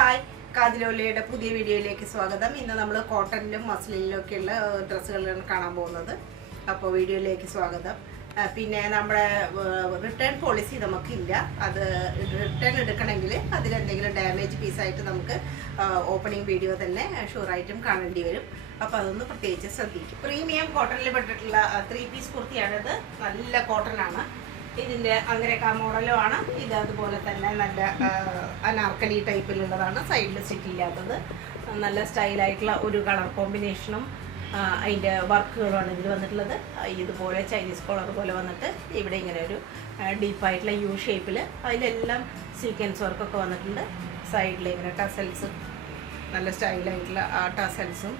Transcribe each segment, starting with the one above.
Hi, കാതിലോലയുടെ പുതിയ വീഡിയോയിലേക്ക് സ്വാഗതം. ഇന്ന് നമ്മൾ കോട്ടണിലും മസ്ലിനിലും ഒക്കെയുള്ള ഡ്രസ്സുകളാണ് കാണാൻ പോകുന്നത്. അപ്പോൾ വീഡിയോയിലേക്ക് സ്വാഗതം. പിന്നെ നമ്മുടെ റിട്ടേൺ പോളിസി നമുക്കില്ല. അത് റിട്ടേൺ എടുക്കണമെങ്കിൽ അതിലെന്തെങ്കിലും ഡാമേജ് പീസായിട്ട് നമുക്ക് ഓപ്പണിംഗ് വീഡിയോ തന്നെ ഷുവറായിട്ടും കാണേണ്ടി വരും. അപ്പോൾ അതൊന്ന് പ്രത്യേകിച്ച് ശ്രദ്ധിക്കും. പ്രീമിയം കോട്ടണിൽ പെട്ടിട്ടുള്ള 3 പീസ് കുർത്തിയാണിത്. നല്ല കോട്ടനാണ്. ഇതിൻ്റെ അങ്ങനെയൊക്കെ മോഡലും ആണ്. ഇത് അതുപോലെ തന്നെ നല്ല അനാർക്കലി ടൈപ്പിലുള്ളതാണ്. സൈഡിൽ സ്റ്റിക്കില്ലാത്തത്. നല്ല സ്റ്റൈലായിട്ടുള്ള ഒരു കളർ കോമ്പിനേഷനും അതിൻ്റെ വർക്കുകളുമാണ് ഇതിൽ വന്നിട്ടുള്ളത്. ഇതുപോലെ ചൈനീസ് കോളർ പോലെ വന്നിട്ട് ഇവിടെ ഇങ്ങനെ ഒരു ഡീപ്പായിട്ടുള്ള യു ഷേപ്പിൽ അതിലെല്ലാം സീക്വൻസ് വർക്കൊക്കെ വന്നിട്ടുണ്ട്. സൈഡിൽ ഇങ്ങനെ ടസൽസും നല്ല സ്റ്റൈലായിട്ടുള്ള ആ ടസൽസും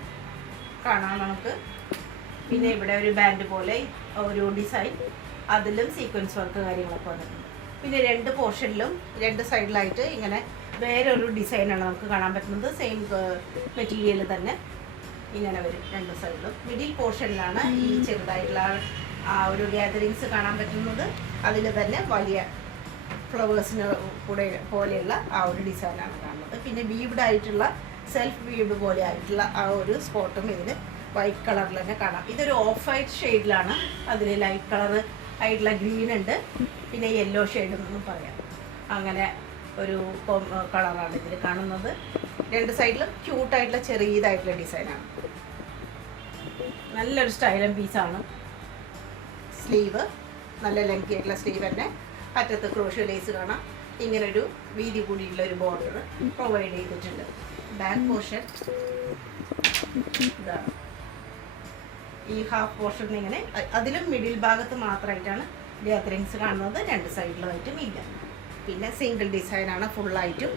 കാണാം നമുക്ക്. പിന്നെ ഇവിടെ ഒരു ബാൻഡ് പോലെ ഒരു ഡിസൈൻ, അതിലും സീക്വൻസ് വർക്ക് കാര്യങ്ങളൊക്കെ വന്നിട്ടുണ്ട്. പിന്നെ 2 പോർഷനിലും 2 സൈഡിലായിട്ട് ഇങ്ങനെ വേറൊരു ഡിസൈനാണ് നമുക്ക് കാണാൻ പറ്റുന്നത്. സെയിം മെറ്റീരിയൽ തന്നെ ഇങ്ങനെ വരും 2 സൈഡിലും. മിഡിൽ പോർഷനിലാണ് ഈ ചെറുതായിട്ടുള്ള ആ ഒരു ഗ്യാതറിങ്സ് കാണാൻ പറ്റുന്നത്. അതിൽ തന്നെ വലിയ ഫ്ലവേഴ്സിന് കൂടെ പോലെയുള്ള ആ ഒരു ഡിസൈനാണ് കാണുന്നത്. പിന്നെ വീവ്ഡ് ആയിട്ടുള്ള സെൽഫ് വീവ്ഡ് പോലെ ആയിട്ടുള്ള ആ ഒരു സ്പോട്ടും ഇതിൽ വൈറ്റ് കളറിൽ തന്നെ കാണാം. ഇതൊരു ഓഫ് വൈറ്റ് ഷെയ്ഡിലാണ്. അതിൽ ലൈറ്റ് കളർ ആയിട്ടുള്ള ഗ്രീൻ ഉണ്ട്, പിന്നെ യെല്ലോ ഷെയ്ഡ് എന്നും പറയാം. അങ്ങനെ ഒരു കളറാണ് ഇതിൽ കാണുന്നത്. 2 സൈഡിലും ക്യൂട്ടായിട്ടുള്ള ചെറിയതായിട്ടുള്ള ഡിസൈനാണ്. നല്ലൊരു സ്റ്റൈലൻ പീസാണ്. സ്ലീവ് നല്ല ലെങ്തി ആയിട്ടുള്ള സ്ലീവ് തന്നെ. അറ്റത്ത് ക്രോഷ്യോ ലേസ് കാണാം. ഇങ്ങനൊരു വീതി കൂടിയുള്ള ഒരു ബോർഡർ പ്രൊവൈഡ് ചെയ്തിട്ടുണ്ട്. ബാക്ക് പോർഷൻ ഇതാണ്. ഈ ഹാഫ് പോർഷൻ ഇങ്ങനെ, അതിലും മിഡിൽ ഭാഗത്ത് മാത്രമായിട്ടാണ് ഗ്യാതറിങ്സ് കാണുന്നത്. 2 സൈഡിലുമായിട്ടും ഇല്ല. പിന്നെ സിംഗിൾ ഡിസൈനാണ് ഫുള്ളായിട്ടും.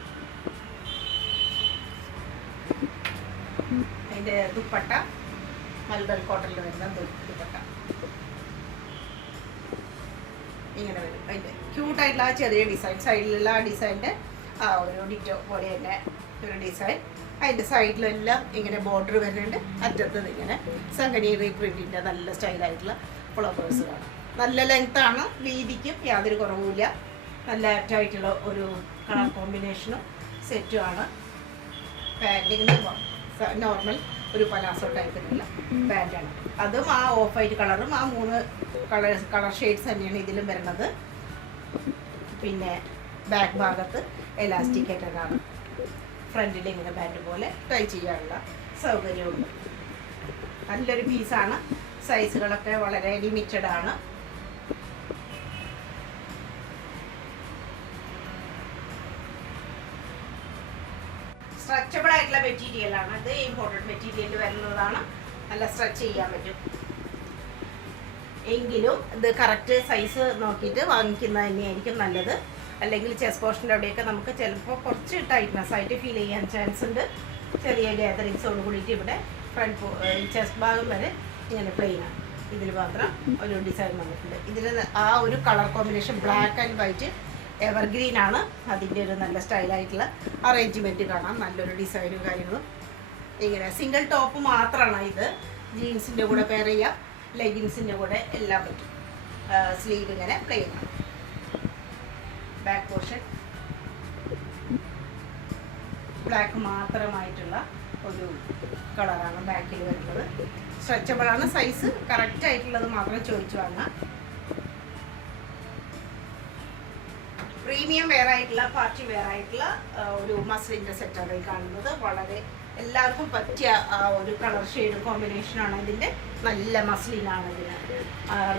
അതിൻ്റെ ദുപ്പട്ട മൽബൽ കോട്ടണിൽ വരുന്ന ദുപ്പട്ട ഇങ്ങനെ വരും. അതിൻ്റെ ക്യൂട്ടായിട്ടുള്ള ആ ചെറിയ ഡിസൈൻ, സൈഡിലുള്ള ആ ഡിസൈൻ്റെ ആ ഒരു ഡിറ്റോ പോലെ തന്നെ ഒരു ഡിസൈൻ. അതിൻ്റെ സൈഡിലെല്ലാം ഇങ്ങനെ ബോർഡർ വരുന്നുണ്ട്. അറ്റത്ത് ഇങ്ങനെ സംഗനീറി പ്രിൻറ്റിൻ്റെ നല്ല സ്റ്റൈലായിട്ടുള്ള ഫ്ലവേഴ്സ് കാണാം. നല്ല ലെങ്ത്താണ്, വീതിക്കും യാതൊരു കുറവുമില്ല. നല്ല ആപ്റ്റായിട്ടുള്ള ഒരു കളർ കോമ്പിനേഷനും സെറ്റുമാണ്. പാൻറ്റിന് നോർമൽ ഒരു പലാസോ ടൈപ്പിലുള്ള പാൻറ്റാണ്. അതും ആ ഓഫ് വൈറ്റ് കളറും ആ 3 കളർ ഷെയ്ഡ്സ് തന്നെയാണ് ഇതിലും വരുന്നത്. പിന്നെ ബാക്ക് ഭാഗത്ത് എലാസ്റ്റിക് ആയിട്ടാണ്. ഫ്രണ്ടിൽ ഇങ്ങനെ ബാൻഡ് പോലെ ട്രൈ ചെയ്യാനുള്ള സൗകര്യമുണ്ട്. നല്ലൊരു പീസാണ്. സൈസുകളൊക്കെ വളരെ ലിമിറ്റഡ് ആണ്. സ്ട്രെച്ചബിൾ ആയിട്ടുള്ള മെറ്റീരിയലാണ്. ഇത് ഇമ്പോർട്ടഡ് മെറ്റീരിയൽ വരുന്നതാണ്. നല്ല സ്ട്രെച്ച് ചെയ്യാൻ പറ്റും. എങ്കിലും ഇത് കറക്റ്റ് സൈസ് നോക്കിയിട്ട് വാങ്ങിക്കുന്നത് തന്നെയായിരിക്കും നല്ലത്. അല്ലെങ്കിൽ ചെസ്റ്റ് പോർഷൻ്റെ അവിടെയൊക്കെ നമുക്ക് ചിലപ്പോൾ കുറച്ച് ടൈറ്റ്നെസ് ആയിട്ട് ഫീൽ ചെയ്യാൻ ചാൻസ് ഉണ്ട്. ചെറിയ ഗ്യാതറിങ്സോട് കൂടിയിട്ട് ഇവിടെ ഫ്രണ്ട് ചെസ്റ്റ് ഭാഗം വരെ ഇങ്ങനെ പ്ലെയിനാണ്. ഇതിൽ മാത്രം ഒരു ഡിസൈൻ വന്നിട്ടുണ്ട്. ഇതിൽ ആ ഒരു colour combination black and white evergreen ആണ്. അതിൻ്റെ ഒരു നല്ല സ്റ്റൈലായിട്ടുള്ള അറേഞ്ച്മെൻറ്റ് കാണാം. നല്ലൊരു ഡിസൈനും കാര്യങ്ങളും. ഇങ്ങനെ സിംഗിൾ ടോപ്പ് മാത്രമാണ് ഇത്. ജീൻസിൻ്റെ കൂടെ പെയർ ചെയ്യാം, ലെഗിൻസിൻ്റെ കൂടെ എല്ലാം പറ്റും. സ്ലീവ് ഇങ്ങനെ പ്ലെയിനാണ്. ബാക്ക് പോർഷൻ ബ്ലാക്ക് മാത്രമായിട്ടുള്ള ഒരു കളറാണ് ബാക്കിൽ വരുന്നത്. സ്ട്രെച്ചബിളാണ്. സൈസ് കറക്റ്റ് ആയിട്ടുള്ളത് മാത്രം ചോദിച്ചു വാങ്ങാം. പ്രീമിയം വെയർ ആയിട്ടുള്ള പാർട്ടി വെയർ ആയിട്ടുള്ള ഒരു മസ്ലിൻ്റെ സെറ്റാണ് ഈ കാണുന്നത്. വളരെ എല്ലാവർക്കും പറ്റിയ ഒരു കളർ ഷെയ്ഡ് കോമ്പിനേഷനാണ് ഇതിൻ്റെ. നല്ല മസ്ലിനാണ് ഇതിന്.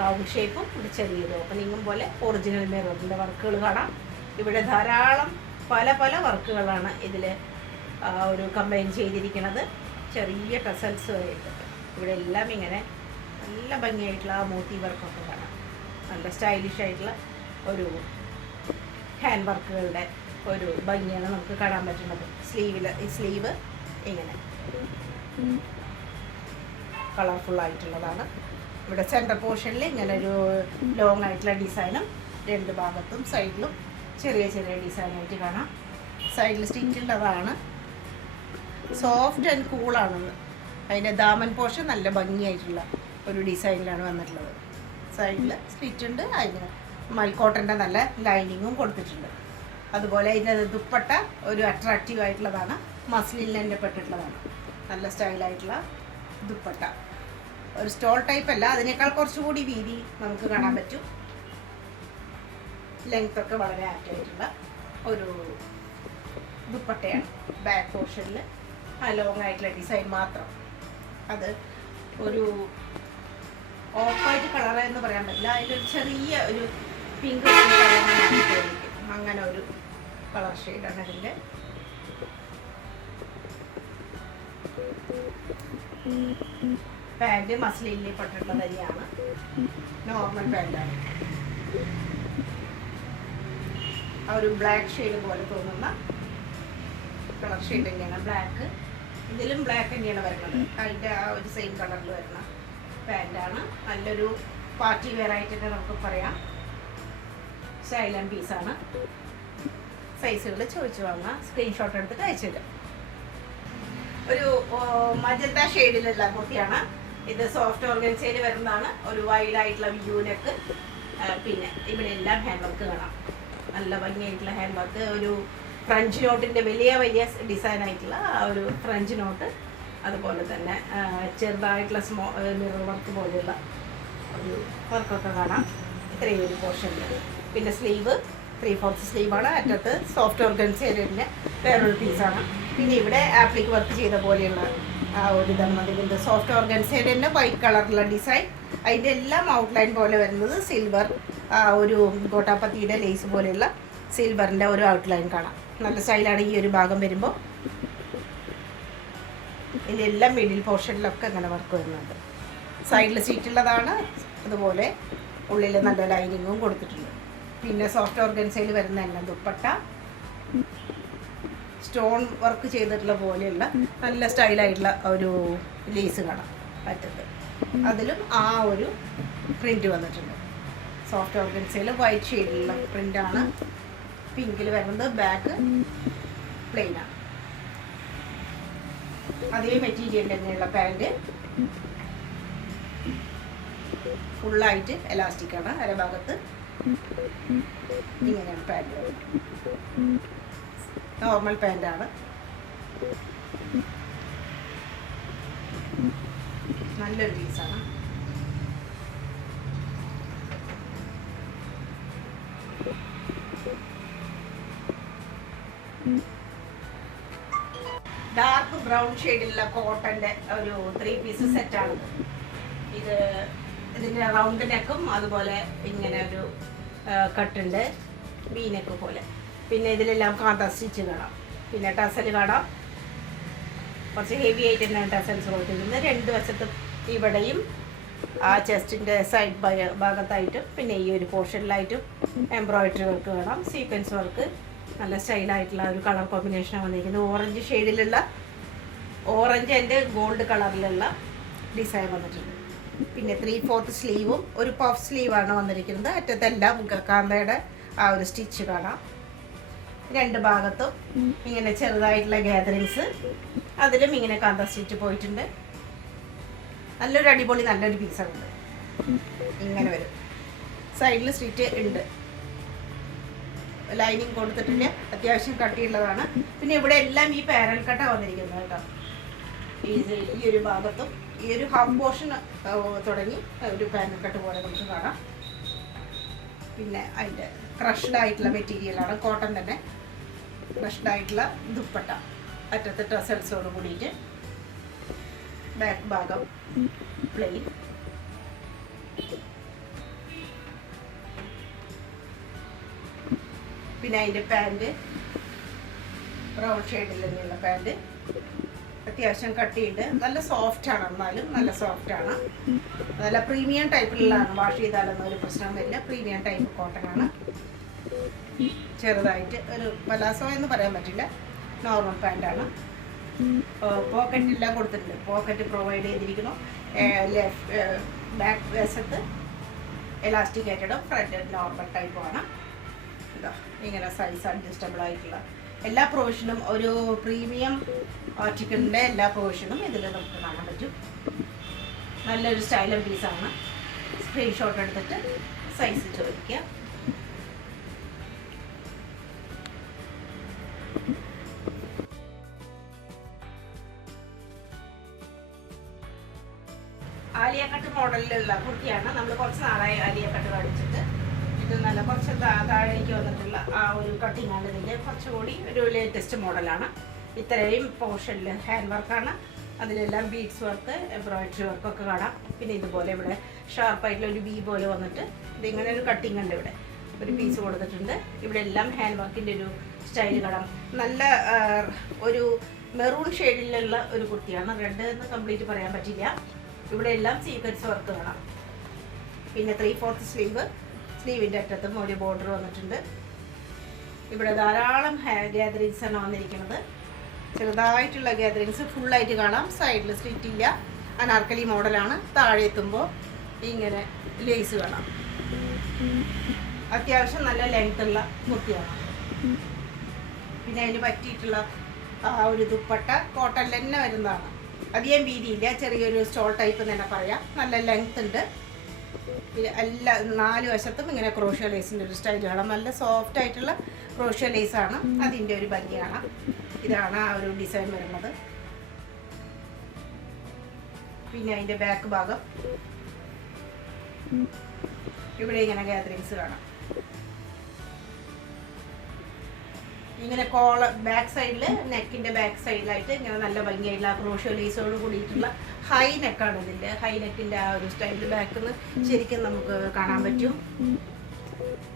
റൗണ്ട് ഷേപ്പും ഇവിടെ ചെറിയൊരു ഓപ്പണിങ്ങും പോലെ ഒറിജിനൽ മെറൂണിൻ്റെ വർക്കുകൾ കാണാം. ഇവിടെ ധാരാളം പല വർക്കുകളാണ് ഇതിൽ ഒരു കമ്പൈൻ ചെയ്തിരിക്കുന്നത്. ചെറിയ ടസൽസ് ആയിട്ട് ഇവിടെ എല്ലാം ഇങ്ങനെ നല്ല ഭംഗിയായിട്ടുള്ള ആ മോട്ടി വർക്കൊക്കെ കാണാം. നല്ല സ്റ്റൈലിഷ് ആയിട്ടുള്ള ഒരു ഹാൻഡ് വർക്കുകളുടെ ഒരു ഭംഗിയാണ് നമുക്ക് കാണാൻ പറ്റുന്നത്. സ്ലീവ് ഇങ്ങനെ കളർഫുള്ളായിട്ടുള്ളതാണ്. ഇവിടെ സെൻറ്റർ പോർഷനിൽ ഇങ്ങനെ ഒരു ലോങ് ആയിട്ടുള്ള ഡിസൈനും 2 ഭാഗത്തും സൈഡിലും ചെറിയ ഡിസൈനായിട്ട് കാണാം. സൈഡിൽ സ്റ്റിച്ചുള്ളതാണ്. Soft and കൂളാണത്. അതിൻ്റെ ദാമൻ പോർഷൻ നല്ല ഭംഗിയായിട്ടുള്ള ഒരു ഡിസൈനിലാണ് വന്നിട്ടുള്ളത്. സൈഡിൽ സ്റ്റിച്ച് ഉണ്ട്. അതിന് മൽക്കോട്ടൻ്റെ നല്ല ലൈനിങ്ങും കൊടുത്തിട്ടുണ്ട്. അതുപോലെ ഇതിൻ്റെ ദുപ്പട്ട ഒരു അട്രാക്റ്റീവ് ആയിട്ടുള്ളതാണ്, മസ്ലിനിൽ തന്നെ പെട്ടിട്ടുള്ളതാണ്. നല്ല സ്റ്റൈലായിട്ടുള്ള ദുപ്പട്ട, ഒരു സ്റ്റോൾ ടൈപ്പ് അല്ല, അതിനേക്കാൾ കുറച്ചുകൂടി വീതി നമുക്ക് കാണാൻ പറ്റും. ലെങ്ത് ഒക്കെ വളരെ ആക്റ്റായിട്ടുള്ള ഒരു ദുപ്പട്ടയാണ്. ബാക്ക് പോർഷനിൽ ആ ലോങ് ആയിട്ടുള്ള ഡിസൈൻ മാത്രം. അത് ഒരു ഓഫ് വൈറ്റ് കളർ എന്ന് പറയാൻ പറ്റില്ല, അതിലൊരു ചെറിയ ഒരു പിങ്ക് അങ്ങനെ ഒരു കളർ ഷെയ്ഡാണ് ഇതിൻ്റെ. പാൻറ് മസ്ലിനിൽ പെട്ടിട്ടുള്ളത് തന്നെയാണ്, നോർമൽ പാൻറ്റാണ്. ആ ഒരു ബ്ലാക്ക് ഷെയ്ഡ് പോലെ തോന്നുന്ന കളർ ഷെയ്ഡ് തന്നെയാണ്. ബ്ലാക്ക്, ഇതിലും ബ്ലാക്ക് തന്നെയാണ് വരുന്നത്. അതിൻ്റെ ആ ഒരു സെയിം കളറിൽ വരുന്ന പാൻറ്റാണ്. നല്ലൊരു പാർട്ടി വെയർ ആയിട്ട് തന്നെ നമുക്ക് പറയാം. സ്റ്റൈൽ ആൻഡ് പീസാണ്. സൈസുകൾ ചോദിച്ചു വാങ്ങാം, സ്ക്രീൻഷോട്ട് എടുത്തിട്ട് അയച്ചു തരാം. ഒരു മജന്ത ഷെയ്ഡിലുള്ള കുർത്തിയാണ് ഇത്. സോഫ്റ്റ് ഓർഗൻസയിൽ വരുന്നതാണ്. ഒരു വൈഡ് ആയിട്ടുള്ള വ്യൂ നെക്ക്, പിന്നെ ഇവിടെ എല്ലാം ഹാൻഡ് വർക്ക് കാണാം. നല്ല ഭംഗിയായിട്ടുള്ള ഹാൻഡ് വർക്ക്. ഒരു ഫ്രഞ്ച് നോട്ടിൻ്റെ വലിയ വലിയ ഡിസൈൻ ആയിട്ടുള്ള ആ ഒരു ഫ്രഞ്ച് നോട്ട്, അതുപോലെ തന്നെ ചെറുതായിട്ടുള്ള മിറർ വർക്ക് പോലെയുള്ള ഒരു വർക്കൊക്കെ കാണാം ഇത്രയും ഒരു പോർഷനിൽ. പിന്നെ സ്ലീവ് 3/4 സ്ലീവാണ്. അറ്റത്ത് സോഫ്റ്റ് ഓർഗൻസേരിയൻ്റെ വേറൊരു പീസാണ്. പിന്നെ ഇവിടെ ആപ്ലിക് വർക്ക് ചെയ്ത പോലെയുള്ള ആ ഒരു ഇതാണ് അതിൻ്റെ. സോഫ്റ്റ് ഓർഗൻസേരിയൻ്റെ വൈറ്റ് കളറിലുള്ള ഡിസൈൻ, അതിൻ്റെ എല്ലാം ഔട്ട്ലൈൻ പോലെ വരുന്നത് സിൽവർ, ആ ഒരു ഗോട്ടാപ്പത്തിയുടെ ലേസ് പോലെയുള്ള സിൽവറിൻ്റെ ഒരു ഔട്ട്ലൈൻ കാണാം. നല്ല സ്റ്റൈലാണ് ഈ ഒരു ഭാഗം വരുമ്പോൾ. ഇതിലെല്ലാം മിഡിൽ പോർഷനിലൊക്കെ അങ്ങനെ വർക്ക് വരുന്നുണ്ട്. സൈഡിൽ സീറ്റുള്ളതാണ്, അതുപോലെ ഉള്ളിൽ നല്ല ലൈനിങ്ങും കൊടുത്തിട്ടുണ്ട്. പിന്നെ സോഫ്റ്റ് ഓർഗൻസയിൽ വരുന്ന എല്ലാം ദുപ്പട്ട സ്റ്റോൺ വർക്ക് ചെയ്തിട്ടുള്ള പോലെയുള്ള നല്ല സ്റ്റൈലായിട്ടുള്ള ഒരു ലേസ് കാണാം അറ്റത്ത്. അതിലും ആ ഒരു പ്രിൻറ്റ് വന്നിട്ടുണ്ട്. സോഫ്റ്റ് ഓർഗൻസയിൽ വൈറ്റ് ഷെയ്ഡിലുള്ള പ്രിൻ്റാണ്. പിങ്കിൽ വരുന്നത്. ബാക്ക് പ്ലെയിനാണ്. അതേ മെറ്റീരിയൽ തന്നെയുള്ള പാൻറ്, ഫുള്ളായിട്ട് എലാസ്റ്റിക്കാണ്. അരഭാഗത്ത് ഇങ്ങനെയാണ് പാൻറ്. നോർമൽ പാൻറ്റാണ്. നല്ലൊരു പീസാണ്. ഡാർക്ക് ബ്രൗൺ ഷെയ്ഡിലുള്ള കോട്ടൻ്റെ ഒരു 3 പീസ് സെറ്റാണ് ഇത്. ഇതിൻ്റെ റൗണ്ട് നെക്കും അതുപോലെ ഇങ്ങനെ ഒരു കട്ടുണ്ട്, വി നെക്ക് പോലെ. പിന്നെ ഇതിലെല്ലാം കാന്ത സ്റ്റിച്ച് കാണാം. പിന്നെ ടസൽ കാണാം. കുറച്ച് ഹെവി ആയിട്ട് തന്നെയാണ് ടസൽസ് കൊടുത്തിരിക്കുന്നത്. 2 വശത്തും ഇവിടെയും ആ ചെസ്റ്റിൻ്റെ സൈഡ് ഭാഗത്തായിട്ടും പിന്നെ ഈ ഒരു പോർഷനിലായിട്ടും എംബ്രോയിഡറി വർക്ക് കാണാം. സീക്വൻസ് വർക്ക്, നല്ല സ്റ്റൈലായിട്ടുള്ള ഒരു കളർ കോമ്പിനേഷനാണ് വന്നിരിക്കുന്നത്. ഓറഞ്ച് ഷെയ്ഡിലുള്ള, ഓറഞ്ച് ആൻഡ് ഗോൾഡ് കളറിലുള്ള ഡിസൈൻ വന്നിട്ടുണ്ട്. പിന്നെ 3/4 സ്ലീവും ഒരു പഫ് സ്ലീവാണ് വന്നിരിക്കുന്നത്. അറ്റത്തെല്ലാം കാന്തയുടെ ആ ഒരു സ്റ്റിച്ച് കാണാം. 2 ഭാഗത്തും ഇങ്ങനെ ചെറുതായിട്ടുള്ള ഗ്യാതറിങ്സ്, അതിലും ഇങ്ങനെ കാന്ത സ്റ്റിച്ച് പോയിട്ടുണ്ട്. നല്ലൊരു അടിപൊളി നല്ലൊരു പീസാണ്. ഇങ്ങനെ വരും. സൈഡിൽ സ്റ്റിച്ച് ഉണ്ട്, ലൈനിങ് കൊടുത്തിട്ടില്ല, അത്യാവശ്യം കട്ടിയുള്ളതാണ്. പിന്നെ ഇവിടെ എല്ലാം ഈ പാരൽ കട്ട വന്നിരിക്കുന്നത് കേട്ടോ. ഈ ഒരു ഭാഗത്തും ഈ ഒരു ഹാഫ് പോർഷൻ തുടങ്ങി ഒരു പാരൽ കട്ട് പോലെ നമുക്ക് കാണാം. പിന്നെ അതിൻ്റെ ക്രഷ്ഡ് ആയിട്ടുള്ള മെറ്റീരിയലാണ്, കോട്ടൺ തന്നെ ക്രഷ്ഡ് ആയിട്ടുള്ള ദുപ്പട്ട. അറ്റത്ത് ടസൽസോട് കൂടിയിട്ട് ബാക്ക് ഭാഗം പ്ലെയിൻ. പിന്നെ അതിൻ്റെ പാൻറ് ബ്രൗൺ ഷെയ്ഡിൽ തന്നെയുള്ള പാൻറ്, അത്യാവശ്യം കട്ടിയുണ്ട്. നല്ല സോഫ്റ്റാണ്, എന്നാലും നല്ല സോഫ്റ്റാണ്. നല്ല പ്രീമിയം ടൈപ്പിലുള്ളതാണ്. വാഷ് ചെയ്താലൊന്നും ഒരു പ്രശ്നം വരില്ല. പ്രീമിയം ടൈപ്പ് കോട്ടൺ ആണ്. ചെറുതായിട്ട് ഒരു പലാസോ എന്ന് പറയാൻ പറ്റില്ല, നോർമൽ പാൻറ്റാണ്. പോക്കറ്റ് എല്ലാം കൊടുത്തിട്ടുണ്ട്. പോക്കറ്റ് പ്രൊവൈഡ് ചെയ്തിരിക്കുന്നു. ബാക്ക് വശത്ത് എലാസ്റ്റിക് ആയിട്ടിടും. ഫ്രണ്ട് നോർമൽ ടൈപ്പുമാണ്. ഇതാ ഇങ്ങനെ സൈസ് അഡ്ജസ്റ്റബിൾ ആയിട്ടുള്ള എല്ലാ പ്രൊവിഷനും, ഒരു പ്രീമിയം ആർട്ടിക്കിളിൻ്റെ എല്ലാ പ്രൊവിഷനും ഇതിൽ നമുക്ക് കാണാൻ പറ്റും. നല്ലൊരു സ്റ്റൈലൻ പീസാണ്. സ്ക്രീൻഷോട്ട് എടുത്തിട്ട് സൈസ് ചോദിക്കുക. ആലിയ കട്ട് മോഡലിലുള്ള കുർത്തിയാണ്. നമ്മൾ കുറച്ച് നാളായി ആലിയ കട്ട് കാണിച്ചിട്ട്. ഇത് നല്ല കുറച്ച് താഴേക്ക് വന്നിട്ടുള്ള ആ ഒരു കട്ടിങ്ങാണ് ഇതിൻ്റെ. കുറച്ചുകൂടി ഒരു ലേറ്റസ്റ്റ് മോഡലാണ്. ഇത്രയും പോർഷനിൽ ഹാൻഡ് വർക്കാണ്. അതിലെല്ലാം ബീഡ്സ് വർക്ക്, എംബ്രോയിഡറി വർക്കൊക്കെ കാണാം. പിന്നെ ഇതുപോലെ ഇവിടെ ഷാർപ്പായിട്ടുള്ള ഒരു ബി പോലെ വന്നിട്ട് ഇതിങ്ങനെ ഒരു കട്ടിങ് ഉണ്ട്. ഇവിടെ ഒരു പീസ് കൊടുത്തിട്ടുണ്ട്. ഇവിടെ എല്ലാം ഹാൻഡ് വർക്കിൻ്റെ ഒരു സ്റ്റൈൽ കാണാം. നല്ല ഒരു മെറൂൺ ഷെയ്ഡിലുള്ള ഒരു കുർത്തിയാണ്. റെഡ് എന്ന് കംപ്ലീറ്റ് പറയാൻ പറ്റില്ല. ഇവിടെ എല്ലാം സീക്വൻസ് വർക്ക് കാണാം. പിന്നെ 3/4 സ്ലീവ്, സ്ലീവിൻ്റെ അറ്റത്തും ഒരു ബോർഡർ വന്നിട്ടുണ്ട്. ഇവിടെ ധാരാളം ഗ്യാതറിങ്സ് ആണ് വന്നിരിക്കുന്നത്. ചെറുതായിട്ടുള്ള ഗ്യാതറിങ്സ് ഫുള്ളായിട്ട് കാണാം. സൈഡിൽ സ്ലിറ്റ് ഇല്ല. അനാർക്കലി മോഡലാണ്. താഴെ എത്തുമ്പോൾ ഇങ്ങനെ ലേസ് കാണാം. അത്യാവശ്യം നല്ല ലെങ്ത് ഉള്ള കുർത്തിയാണ്. പിന്നെ അതിന് പറ്റിയിട്ടുള്ള ആ ഒരു ദുപ്പട്ട കോട്ടൺ തന്നെ വരുന്നതാണ്. അധികം വീതിയില്ല, ചെറിയൊരു സ്റ്റോൾ ടൈപ്പ് തന്നെ പറയാം. നല്ല ലെങ്ത് ഉണ്ട്. എല്ലാ 4 വശത്തും ഇങ്ങനെ ക്രോഷ്യ ലേസിൻ്റെ ഒരു സ്റ്റൈൽ കാണാം. നല്ല സോഫ്റ്റ് ആയിട്ടുള്ള ക്രോഷ്യ ലേസാണ്. അതിൻ്റെ ഒരു ഭംഗി കാണാം. ഇതാണ് ആ ഒരു ഡിസൈൻ വരുന്നത്. പിന്നെ അതിൻ്റെ ബാക്ക് ഭാഗം ഇവിടെ ഇങ്ങനെ ഗാദറിങ്സ് കാണാം. ഇങ്ങനെ കോളർ ബാക്ക് സൈഡിൽ, നെക്കിൻ്റെ ബാക്ക് സൈഡിലായിട്ട് ഇങ്ങനെ നല്ല ഭംഗിയായിട്ടുള്ള ക്രോഷ്യ ലേസോട് കൂടിയിട്ടുള്ള ഹൈ നെക്കാണ് ഇതിൻ്റെ. ഹൈ നെക്കിൻ്റെ ആ ഒരു സ്റ്റൈലിൽ ബാക്കിൽ നിന്ന് ശരിക്കും നമുക്ക് കാണാൻ പറ്റും.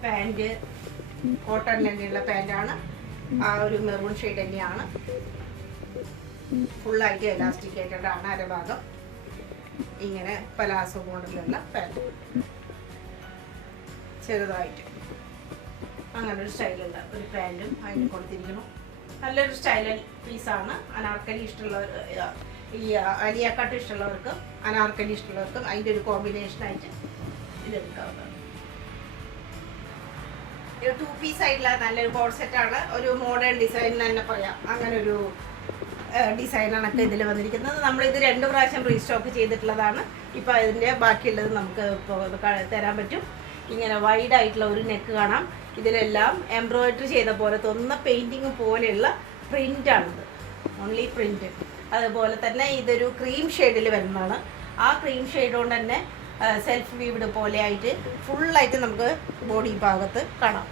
പാൻറ് കോട്ടൺ തന്നെയുള്ള പാൻറ്റാണ്. ആ ഒരു മെറൂൺ ഷെയ്ഡ് തന്നെയാണ്. ഫുള്ളായിട്ട് എലാസ്റ്റിക് ആയിട്ടാണ് അരഭാഗം. ഇങ്ങനെ പലാസോ മോഡലുള്ള പാൻറ് ചെറുതായിട്ട് അങ്ങനെ ഒരു സ്റ്റൈലുള്ള ഒരു പാൻറ്റും അതിന് കൊടുത്തിരിക്കണം. നല്ലൊരു സ്റ്റൈലൽ പീസാണ്. അനാർക്കലി ഇഷ്ടമുള്ളവർ, ഈ ആലിയ കട്ട് ഇഷ്ടമുള്ളവർക്കും അനാർക്കലി ഇഷ്ടമുള്ളവർക്കും അതിൻ്റെ ഒരു കോമ്പിനേഷനായിട്ട് ഇതെടുക്കാവുന്നതാണ്. ഒരു 2 പീസ് ആയിട്ടുള്ള നല്ലൊരു കോഡ് സെറ്റാണ്. ഒരു മോഡേൺ ഡിസൈൻ തന്നെ പറയാം. അങ്ങനെ ഒരു ഡിസൈനാണ് ഇതിൽ വന്നിരിക്കുന്നത്. നമ്മളിത് 2 പ്രാവശ്യം റീസ്റ്റോക്ക് ചെയ്തിട്ടുള്ളതാണ്. ഇപ്പോൾ അതിൻ്റെ ബാക്കിയുള്ളത് നമുക്ക് തരാൻ പറ്റും. ഇങ്ങനെ വൈഡ് ആയിട്ടുള്ള ഒരു നെക്ക് കാണാം. ഇതിലെല്ലാം എംബ്രോയിഡറി ചെയ്ത പോലെ തോന്നുന്ന പെയിൻറ്റിങ് പോലെയുള്ള പ്രിൻ്റാണിത്. Only print. അതുപോലെ തന്നെ ഇതൊരു ക്രീം ഷെയ്ഡിൽ വരുന്നതാണ്. ആ ക്രീം ഷെയ്ഡ് കൊണ്ട് തന്നെ സെൽഫ് വീവ്ഡ് പോലെ ആയിട്ട് ഫുള്ളായിട്ട് നമുക്ക് ബോഡി ഭാഗത്ത് കാണാം.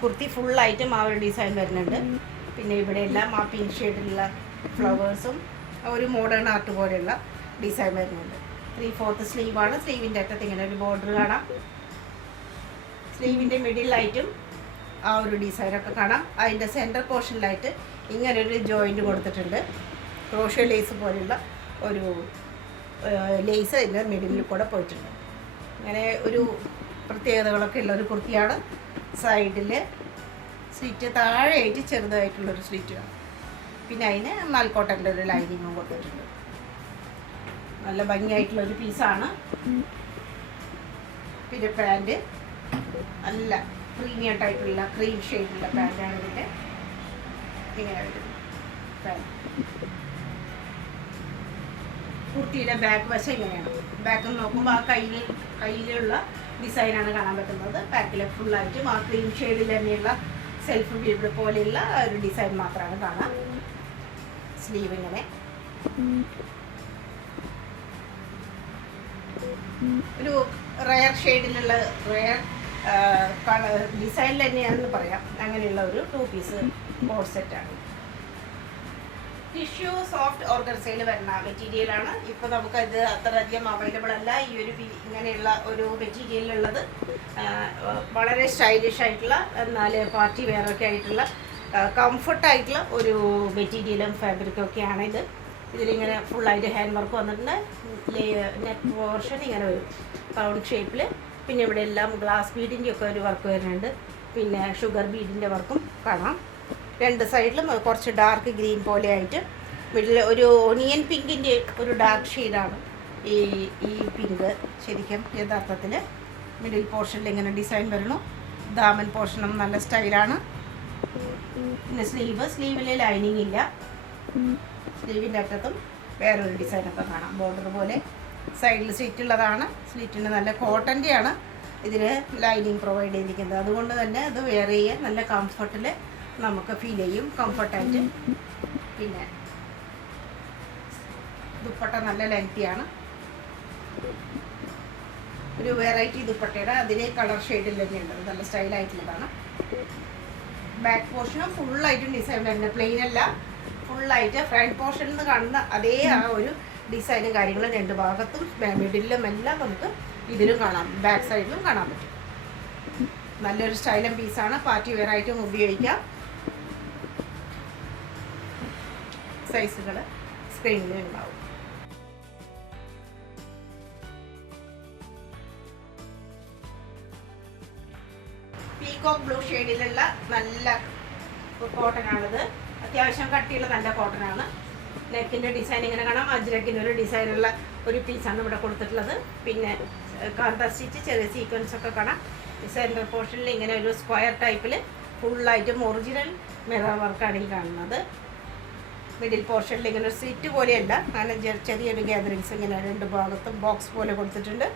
കുർത്തി ഫുള്ളായിട്ടും ആ ഒരു ഡിസൈൻ വരുന്നുണ്ട്. പിന്നെ ഇവിടെ എല്ലാം ആ പിങ്ക് ഷെയ്ഡിലുള്ള ഫ്ലവേഴ്സും ഒരു മോഡേൺ ആർട്ട് പോലെയുള്ള ഡിസൈൻ വരുന്നുണ്ട്. 3/4 സ്ലീവാണ്. സ്ലീവിൻ്റെ അറ്റത്ത് ഇങ്ങനെ ഒരു ബോർഡർ കാണാം. സ്ലീവിൻ്റെ മിഡിലായിട്ടും ആ ഒരു ഡിസൈനൊക്കെ കാണാം. അതിൻ്റെ സെൻറ്റർ പോർഷനിലായിട്ട് ഇങ്ങനൊരു ജോയിൻറ്റ് കൊടുത്തിട്ടുണ്ട്. ക്രോഷ്യ ലേസ് പോലെയുള്ള ഒരു ലേസ് അതിൻ്റെ മിഡിലിൽ കൂടെ പോയിട്ടുണ്ട്. അങ്ങനെ ഒരു പ്രത്യേകതകളൊക്കെ ഉള്ളൊരു കുർത്തിയാണ്. സൈഡിൽ സ്ലിറ്റ് താഴെയായിട്ട് ചെറുതായിട്ടുള്ളൊരു സ്ലിറ്റ് കാണാം. പിന്നെ അതിന് നാൽക്കോട്ടൻ്റെ ഒരു ലൈനിങ്ങും കൊടുത്തിട്ടുണ്ട്. നല്ല ഭംഗിയായിട്ടുള്ളൊരു പീസാണ്. പിന്നെ പാൻറ്റ് നല്ല പ്രീമിയം ടൈപ്പുള്ള ക്രീം ഷെയ്ഡുള്ള പാൻറ്റാണ് ഇതിൻ്റെ. ഇങ്ങനെ വരുന്നു പാൻറ്റ്. കുർത്തിയുടെ ബാക്ക് വശം ഇങ്ങനെയാണ്. ബാക്ക് നോക്കുമ്പോൾ ആ കയ്യിലുള്ള ഡിസൈനാണ് കാണാൻ പറ്റുന്നത്. ബാക്കിൽ ഫുള്ളായിട്ടും ആ ക്രീം ഷെയ്ഡിൽ തന്നെയുള്ള സെൽഫ് വീവ് പോലെയുള്ള ഒരു ഡിസൈൻ മാത്രമാണ് കാണാം. സ്ലീവ് ഇങ്ങനെ ഒരു റയർ ഷെയ്ഡിലുള്ള റയർ ഡിസൈനിൽ തന്നെയാണെന്ന് പറയാം. അങ്ങനെയുള്ള ഒരു 2 പീസ് കോഡ് സെറ്റാണ്. ടിഷ്യൂ സോഫ്റ്റ് ഓർഗൻസയിൽ വരുന്ന മെറ്റീരിയലാണ്. ഇപ്പോൾ നമുക്കത് അത്രയധികം അവൈലബിൾ അല്ല. ഈ ഒരു ഇങ്ങനെയുള്ള ഒരു മെറ്റീരിയലുള്ളത് വളരെ സ്റ്റൈലിഷ് ആയിട്ടുള്ള, എന്നാൽ പാർട്ടി വെയറൊക്കെ ആയിട്ടുള്ള കംഫർട്ടായിട്ടുള്ള ഒരു മെറ്റീരിയലും ഫാബ്രിക്കും ഒക്കെയാണ് ഇത്. ഇതിലിങ്ങനെ ഫുള്ളായിട്ട് ഹാൻഡ് വർക്ക് വന്നിട്ടുണ്ട്. നെക്ക് പോർഷൻ ഇങ്ങനെ വരും റൗണ്ട് ഷേപ്പിൽ. പിന്നെ ഇവിടെ എല്ലാം ഗ്ലാസ് ബീഡിൻ്റെ ഒക്കെ ഒരു വർക്ക് വരുന്നുണ്ട്. പിന്നെ ഷുഗർ ബീഡിൻ്റെ വർക്കും കാണാം. 2 സൈഡിലും കുറച്ച് ഡാർക്ക് ഗ്രീൻ പോലെ ആയിട്ട് മിഡിൽ ഒരു ഒണിയൻ പിങ്കിൻ്റെ ഒരു ഡാർക്ക് ഷെയ്ഡാണ് ഈ പിങ്ക്. ശരിക്കും യഥാർത്ഥത്തിൽ മിഡിൽ പോർഷനിൽ ഇങ്ങനെ ഡിസൈൻ വരണം. ദാമൻ പോർഷനും നല്ല സ്റ്റൈലാണ്. പിന്നെ സ്ലീവിൽ ലൈനിങ് ഇല്ല. സ്ലീവിൻ്റെ അറ്റത്തും വേറൊരു ഡിസൈനൊക്കെ കാണാം. ബോർഡർ പോലെ സൈഡിൽ സ്ലിറ്റ് ഉള്ളതാണ്. സ്ലിറ്റിന് നല്ല കോട്ടൻ്റെയാണ് ഇതിൽ ലൈനിങ് പ്രൊവൈഡ് ചെയ്തിരിക്കുന്നത്. അതുകൊണ്ട് തന്നെ അത് വെയർ ചെയ്യാൻ നല്ല കംഫർട്ടിൽ നമുക്ക് ഫീൽ ചെയ്യും. കംഫർട്ടായിട്ട്. പിന്നെ ദുപ്പട്ട നല്ല ലെങ്തിയാണ്. ഒരു വെറൈറ്റി ദുപ്പട്ടയുടെ അതിലെ കളർ ഷെയ്ഡിൽ തന്നെയുണ്ട്, നല്ല സ്റ്റൈലായിട്ടുള്ളതാണ്. ബാക്ക് പോർഷനും ഫുള്ളായിട്ടും ഡിസൈൻ തന്നെ, പ്ലെയിൻ അല്ല, ഫുള്ളായിട്ട് ഫ്രണ്ട് പോർഷനിൽ നിന്ന് കാണുന്ന അതേ ആ ഒരു ഡിസൈനും കാര്യങ്ങളും രണ്ട് ഭാഗത്തും മിഡിലും എല്ലാം നമുക്ക് ഇതിലും കാണാം, ബാക്ക് സൈഡിലും കാണാൻ പറ്റും. നല്ലൊരു സ്റ്റൈലൻ പീസാണ്, പാർട്ടി വെയർ ആയിട്ടും ഉപയോഗിക്കാം. സൈസുകൾ സ്ക്രീനിൽ ഉണ്ടാവും. പീകോക്ക് ബ്ലൂ ഷെയ്ഡിലുള്ള നല്ല കോട്ടനാണിത്. അത്യാവശ്യം കട്ടിയുള്ള നല്ല കോട്ടനാണ്. നെക്കിൻ്റെ ഡിസൈൻ ഇങ്ങനെ കാണാം, അജ്രക്കിൻ്റെ ഒരു ഡിസൈനുള്ള ഒരു പീസാണ് ഇവിടെ കൊടുത്തിട്ടുള്ളത്. പിന്നെ കാന്ത സ്റ്റിച്ച് ചെറിയ സീക്വൻസ് ഒക്കെ കാണാം. സെൻറ്റർ പോർഷനിൽ ഇങ്ങനെ ഒരു സ്ക്വയർ ടൈപ്പിൽ ഫുള്ളായിട്ടും ഒറിജിനൽ മിറർ വർക്കാണ് ഈ കാണുന്നത്. മിഡിൽ പോർഷനിൽ ഇങ്ങനെ ഒരു സീറ്റ് പോലെയല്ല, കാരണം ചെറിയൊരു ഗ്യാതറിങ്സ് ഇങ്ങനെ രണ്ട് ഭാഗത്തും ബോക്സ് പോലെ കൊടുത്തിട്ടുണ്ട്.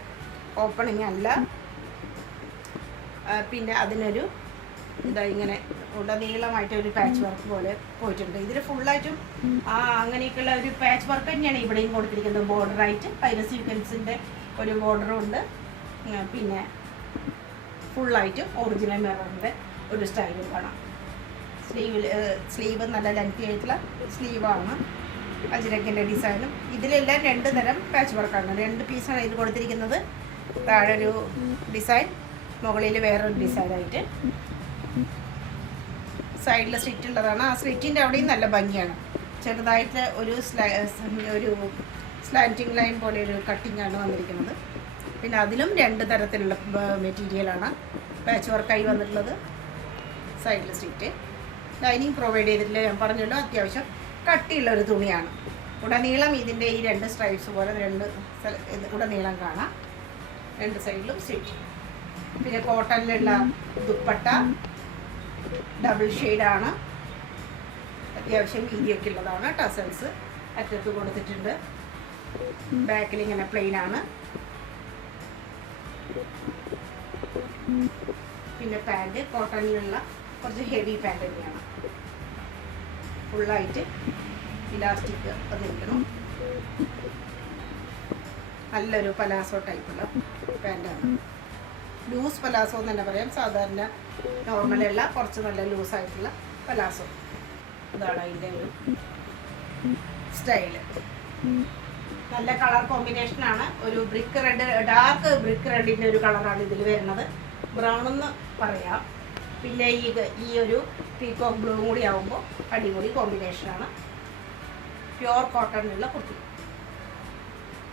ഓപ്പണിങ് അല്ല. പിന്നെ അതിനൊരു ഇങ്ങനെ ഉടനീളമായിട്ട് ഒരു പാച്ച് വർക്ക് പോലെ പോയിട്ടുണ്ട്. ഇതിൽ ഫുള്ളായിട്ടും അങ്ങനെയൊക്കെയുള്ള ഒരു പാച്ച് വർക്ക് തന്നെയാണ് ഇവിടെയും കൊടുത്തിരിക്കുന്നത്. ബോർഡറായിട്ട് അതിന് സീക്വൻസിൻ്റെ ഒരു ബോർഡറും ഉണ്ട്. പിന്നെ ഫുള്ളായിട്ടും ഒറിജിനൽ മിററിൻ്റെ ഒരു സ്റ്റൈലും കാണാം. സ്ലീവ് നല്ല ലെങ്തി ആയിട്ടുള്ള സ്ലീവാണ്. അജ്രക്കിൻ്റെ ഡിസൈനും ഇതിലെല്ലാം രണ്ട് തരം പാച്ച് വർക്കാണ്. രണ്ട് പീസാണ് ഇത് കൊടുത്തിരിക്കുന്നത്. താഴെ ഒരു ഡിസൈൻ, മുകളിൽ വേറൊരു ഡിസൈനായിട്ട്. സൈഡിൽ സ്ലിറ്റ് ഉള്ളതാണ്. ആ സ്ലിറ്റിൻ്റെ അവിടെയും നല്ല ഭംഗിയാണ്. ചെറുതായിട്ട് ഒരു സ്ലാൻറ്റിങ് ലൈൻ പോലെ ഒരു കട്ടിങ്ങാണ് വന്നിരിക്കുന്നത്. പിന്നെ അതിലും രണ്ട് തരത്തിലുള്ള മെറ്റീരിയലാണ് പാച്ച് വർക്കായി വന്നിട്ടുള്ളത്. സൈഡിൽ സ്ലിറ്റ്, ലൈനിങ് പ്രൊവൈഡ് ചെയ്തിട്ടില്ല, ഞാൻ പറഞ്ഞല്ലോ. അത്യാവശ്യം കട്ടിയുള്ളൊരു തുണിയാണ്. ഉടനീളം ഇതിൻ്റെ ഈ രണ്ട് സ്ട്രൈപ്സ് പോലെ രണ്ട് ഉടനീളം കാണാം. രണ്ട് സൈഡിലും സ്ലിറ്റ്. പിന്നെ കോട്ടണിലുള്ള ദുപ്പട്ട ഡബിൾ ഷെയ്ഡാണ്. അത്യാവശ്യം വീതിയൊക്കെ ഉള്ളതാണ്. ടസൽസ് അറ്റത്ത് കൊടുത്തിട്ടുണ്ട്. ബാക്കിൽ ഇങ്ങനെ പ്ലെയിൻ ആണ്. പിന്നെ പാൻറ് കോട്ടണിലുള്ള കുറച്ച് ഹെവി പാൻറ് തന്നെയാണ്. ഫുള്ളായിട്ട് ഇലാസ്റ്റിക് വന്നിരിക്കണം. നല്ലൊരു പലാസോ ടൈപ്പുള്ള പാൻറ്റാണ്. ലൂസ് പലാസോ എന്ന് തന്നെ പറയാം. സാധാരണ നോർമലല്ല, കുറച്ച് നല്ല ലൂസായിട്ടുള്ള പലാസോ. അതാണ് അതിൻ്റെ ഒരു സ്റ്റൈല്. നല്ല കളർ കോമ്പിനേഷനാണ്. ഒരു ബ്രിക്ക് റെഡ്, ഡാർക്ക് ബ്രിക്ക് റെഡിൻ്റെ ഒരു കളറാണ് ഇതിൽ വരുന്നത്. ബ്രൗൺ എന്ന് പറയാം. പിന്നെ ഈ ഒരു പീകോക്ക് ബ്ലൂ കൂടി ആകുമ്പോൾ അടിപൊളി കോമ്പിനേഷനാണ്. പ്യുവർ കോട്ടണിലുള്ള കുർത്തി.